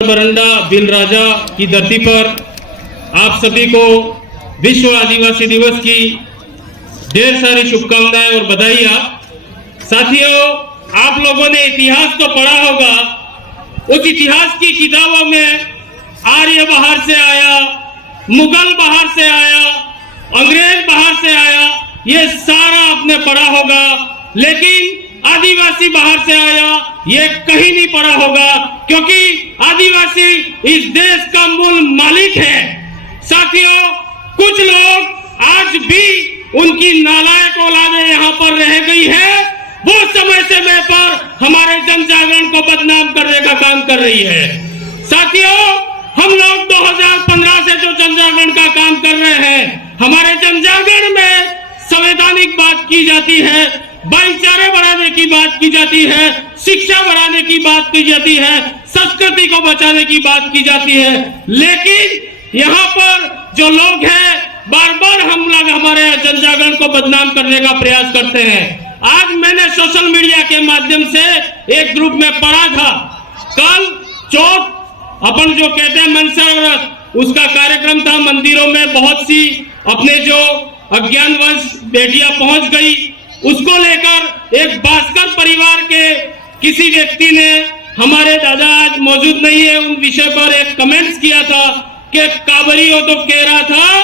बरंडा भील राजा की धरती पर आप सभी को विश्व आदिवासी दिवस की ढेर सारी शुभकामनाएं और बधाइयां। साथियों, आप लोगों ने इतिहास तो पढ़ा होगा। उस इतिहास की किताबों में आर्य बाहर से आया, मुगल बाहर से आया, अंग्रेज बाहर से आया, ये सारा आपने पढ़ा होगा। लेकिन आदिवासी बाहर से आया ये कहीं नहीं पढ़ा होगा, क्योंकि आदिवासी इस देश का मूल मालिक है। साथियों, कुछ लोग आज भी उनकी नालायक औलादें यहाँ पर रह गई है, वो समय पर हमारे जन जागरण को बदनाम करने का काम कर रही है। साथियों, हम लोग 2015 से जो जन जागरण का काम कर रहे हैं, हमारे जन जागरण में संवैधानिक बात की जाती है, भाईचारे बढ़ाने की बात की जाती है, शिक्षा बढ़ाने की बात की जाती है, संस्कृति को बचाने की बात की जाती है। लेकिन यहाँ पर जो लोग हैं बार बार हम लोग हमारे जन जागरण को बदनाम करने का प्रयास करते हैं। आज मैंने सोशल मीडिया के माध्यम से एक ग्रुप में पढ़ा था, कल चौथ अपन जो कहते हैं मनसा व्रत, उसका कार्यक्रम था। मंदिरों में बहुत सी अपने जो अज्ञानवश बेटियां पहुंच गई, उसको लेकर एक भास्कर परिवार के किसी व्यक्ति ने, हमारे दादा आज मौजूद नहीं है, उन विषय पर एक कमेंट्स किया था कि काबरी हो तो कह रहा था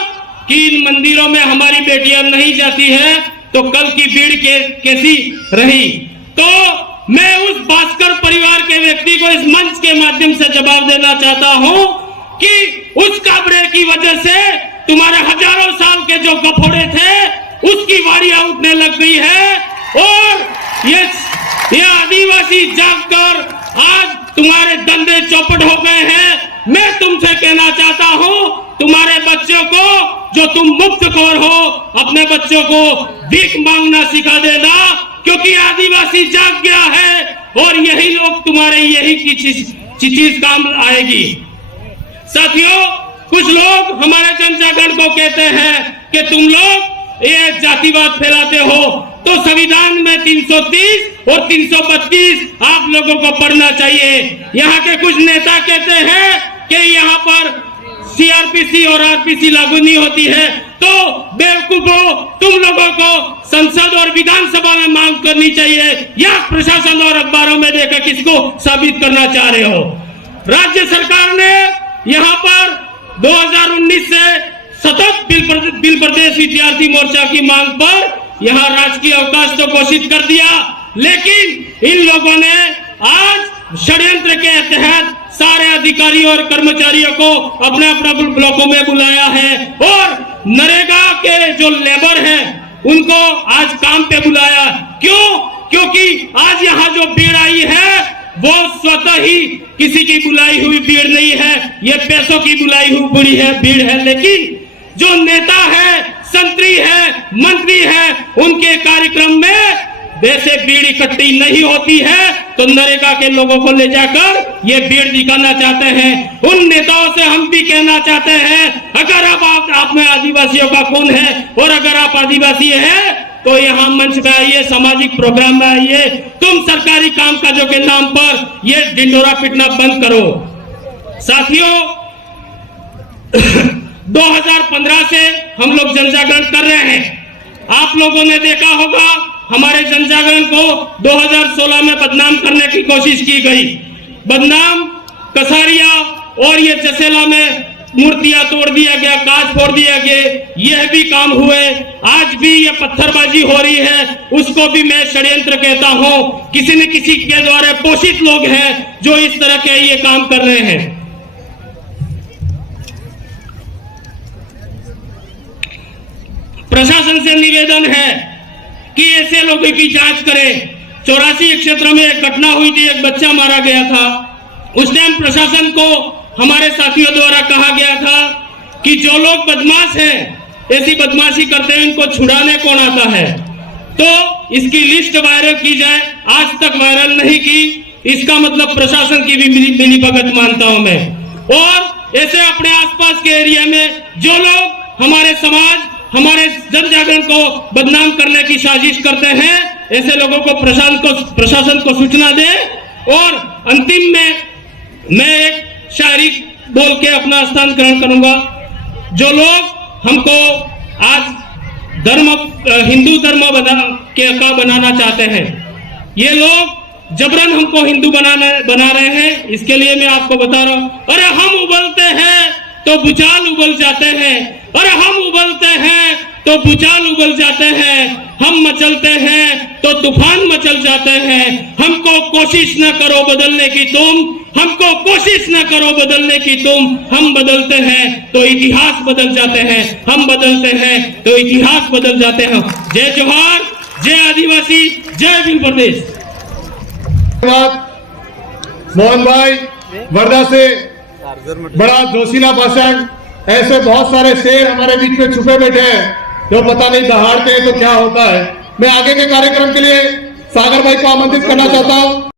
कि इन मंदिरों में हमारी बेटियां नहीं जाती है, तो कल की भीड़ कैसी रही। तो मैं उस भास्कर परिवार के व्यक्ति को इस मंच के माध्यम से जवाब देना चाहता हूं कि उस काबरे की वजह से तुम्हारे हजारों साल के जो गफोड़े थे उसकी वारियां उठने लग गई है, और ये आदिवासी जागकर आज तुम्हारे धंधे चौपट हो गए हैं। मैं तुमसे कहना चाहता हूं, तुम्हारे बच्चों को, जो तुम मुफ्तखोर हो, अपने बच्चों को भीख मांगना सिखा देना, क्योंकि आदिवासी जाग गया है और यही लोग तुम्हारे यही चीज काम आएगी। साथियों, कुछ लोग हमारे जन जागरण को कहते हैं कि तुम लोग ये जातिवाद फैलाते हो, तो संविधान में 330 और 332 आप लोगों को पढ़ना चाहिए। यहाँ के कुछ नेता कहते हैं कि यहाँ पर सीआरपीसी और आरपीसी लागू नहीं होती है, तो बेवकूफों, तुम लोगों को संसद और विधानसभा में मांग करनी चाहिए, या प्रशासन और अखबारों में देकर किसको साबित करना चाह रहे हो। राज्य सरकार ने यहाँ पर 2019 से सतत बिल प्रदेश विद्यार्थी मोर्चा की मांग पर यहाँ राजकीय अवकाश तो घोषित कर दिया, लेकिन इन लोगों ने आज षड्यंत्र के तहत सारे अधिकारियों और कर्मचारियों को अपने अपने ब्लॉकों में बुलाया है, और नरेगा के जो लेबर हैं उनको आज काम पे बुलाया। क्यों? क्योंकि आज यहाँ जो भीड़ आई है वो स्वतः ही किसी की बुलाई हुई भीड़ नहीं है, ये पैसों की बुलाई हुई भीड़ है। लेकिन जो नेता है, संतरी है, मंत्री है, उनके कार्यक्रम में वैसे भीड़ इकट्ठी नहीं होती है, तो नरेगा के लोगों को ले जाकर ये भीड़ दिखाना चाहते हैं। उन नेताओं से हम भी कहना चाहते हैं, अगर आप में आदिवासियों का खून है और अगर आप आदिवासी है तो यहाँ मंच में आइए, सामाजिक प्रोग्राम में आइए। तुम सरकारी काम काजों के नाम पर ये ढिंडोरा पीटना बंद करो। साथियों, 2015 से हम लोग जन जागरण कर रहे हैं। आप लोगों ने देखा होगा हमारे जन जागरण को 2016 में बदनाम करने की कोशिश की गई। बदनाम, कसारिया और ये जसेला में मूर्तियां तोड़ दिया गया, कांच फोड़ दिया गया, यह भी काम हुए। आज भी ये पत्थरबाजी हो रही है, उसको भी मैं षड्यंत्र कहता हूं। किसी न किसी के द्वारा पोषित लोग हैं जो इस तरह के ये काम कर रहे हैं। प्रशासन से निवेदन है कि ऐसे लोगों की जांच करें। 84 क्षेत्र में एक घटना हुई थी, एक बच्चा मारा गया था। उस टाइम प्रशासन को हमारे साथियों द्वारा कहा गया था कि जो लोग बदमाश हैं, ऐसी बदमाशी करते हैं, इनको छुड़ाने कौन आता है, तो इसकी लिस्ट वायरल की जाए। आज तक वायरल नहीं की, इसका मतलब प्रशासन की भी मिलीभगत मानता हूं मैं। और ऐसे अपने आसपास के एरिया में जो लोग हमारे समाज, हमारे जन जागरण को बदनाम करने की साजिश करते हैं, ऐसे लोगों को प्रशासन को सूचना दे। और अंतिम में मैं एक हरी बोल के अपना स्थान ग्रहण करूंगा। जो लोग हमको आज हिंदू धर्म बनाना चाहते हैं, ये लोग जबरन हमको हिंदू बना रहे हैं। इसके लिए मैं आपको बता रहा हूं, अरे हम उबलते हैं तो भूचाल उबल जाते हैं, अरे हम उबलते हैं तो भूचाल उबल जाते हैं, हम मचलते हैं तो तूफान मचल जाते हैं। हमको कोशिश न करो बदलने की तुम, हमको कोशिश न करो बदलने की तुम। हम बदलते हैं तो इतिहास बदल जाते हैं, हम बदलते हैं तो इतिहास बदल जाते हैं। जय जोहार, जय आदिवासी, जय भील प्रदेश। मोहन भाई वर्धा से बड़ा जोशीला भाषण, ऐसे बहुत सारे शेर हमारे बीच में छुपे बैठे हैं जो पता नहीं दहाड़ते हैं तो क्या होता है। मैं आगे के कार्यक्रम के लिए सागर भाई को आमंत्रित करना चाहता हूं।